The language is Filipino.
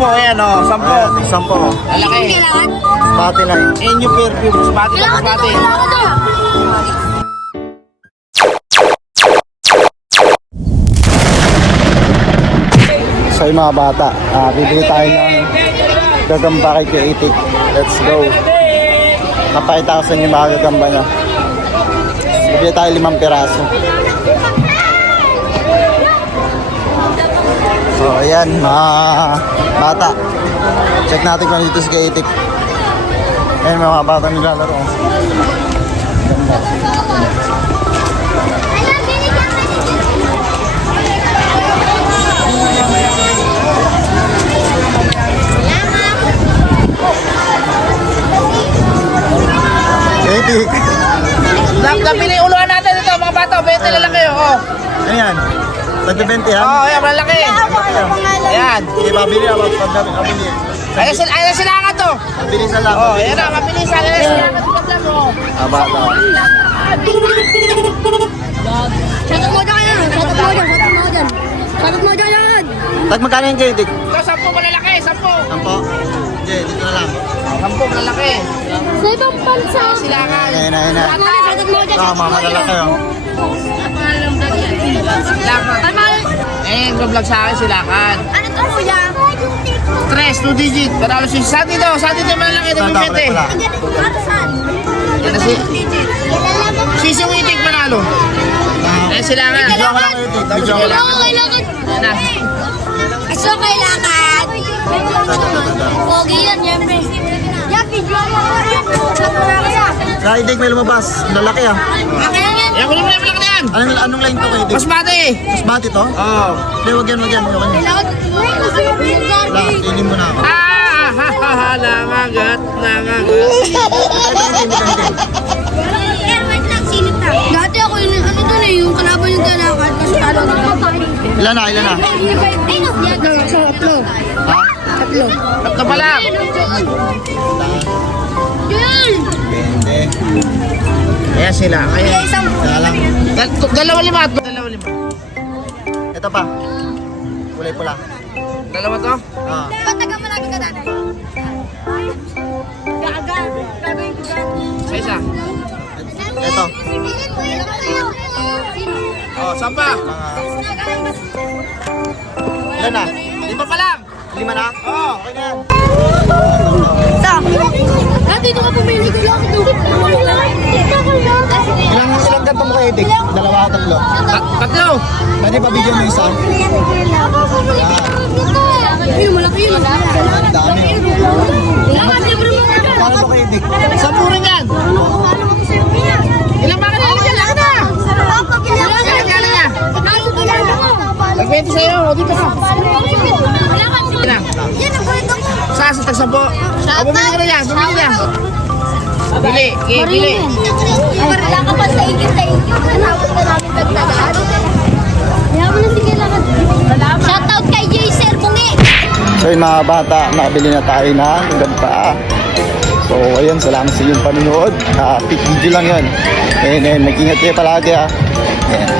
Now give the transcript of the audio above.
Sampo, ayan o. Sampo. Ayan, 10. Lalaki. Spotty line. Enyo perfume. Spati lang, spati. So yung mga bata, bibili tayo ng gagamba kay Creative. Let's go. Napakita ko sa inyo yung mga gagamba niya. Bibili tayo 5 piraso. So ayan, mga bata. Check natin kung dito si Creative. Ayan mga bata nilalaro. Ganda. Creative. Napili uluan natin ito mga bata. 20 lalaki o. Ano yan? Tagbe-20 yan? Oo, ayan, malalaki. Ayan. Sige, pabili ako. Pabili. Ayan sila nga to. Pabilisan lang. Oh, ayan na, mabilisan. Ayan sila nga to. Bata. Satot mo dyan. Satot mo dyan. Tag magkano yung Creative? Ito, 10 malalaki, 10. 10? Sige, dito na lang. 10 malalaki. Sa ibang bansa. Sila nga. Ayun na. Satot mo dyan. Mga malalaki oh. Silakan. Eh, vlog sa akin silakan. Ano to kuya? 2 digit. Panalo si Sati daw. Sati daw malalaki. Tanda, Dami wala. Yan na si Sisong Itik manalo. Eh, silakan. Video ko lang Creative. Video ko lang. Kailangan. Yan na. So kailangan. Pogi yan, siyempre. Yan, video mo. Creative may lumabas. Lalaki ah. Akin yan. Yan, kunin mo na yung malaki na yan. Anong line to Creative? Mas bate. Mas bati to? Oo. Hindi, wag yan. Okay. Kailangan. Wala, tingin mo na ako. Nangagat. Dati ako yung ano dun eh, yung kalaban yung galakad, kasi talo na. Ilan na? Tatlo. Ha? Tatlo. Tatlo pa lang. Yun! 20. Ayan sila. Ayan. Isang. Kaya lang. 2-5. Ito pa. Kulay pula. Dalawa to? Ah. Ba't taga-malaki ka dati? Gaga. Gagawin ko dati. Sa isa. Ito. Oh, sampa. Ilan na? 5 pa lang. 5 na? Oh. Okay na yan. Dati ito ka pumili ko lang ito. Ilang ganito mo Creative? 2, 3. Tatlo. Pwede pa video mo isa? Yun, malaki yun. Ang dami oh. Paano to Creative? 10 rin yan. Ilang baka na yan? Laki na. Nag-20 sa'yo. O, dito ka. Yan na. Sa tag-10. O, bumili ka na yan. Bumili na. Bili. Okay, bili. Wala ka pa sa ikit-ikit. Natapos ka namin tagtagaan. Yaman na sige lang. Shoutout kay Jay Sir Bungi. So yung mga bata, nakabili na tayo na gagamba. So ayun, salamat sa inyong panunood. Pick video lang yun. And mag-ingat kayo palagi ha. Ayan.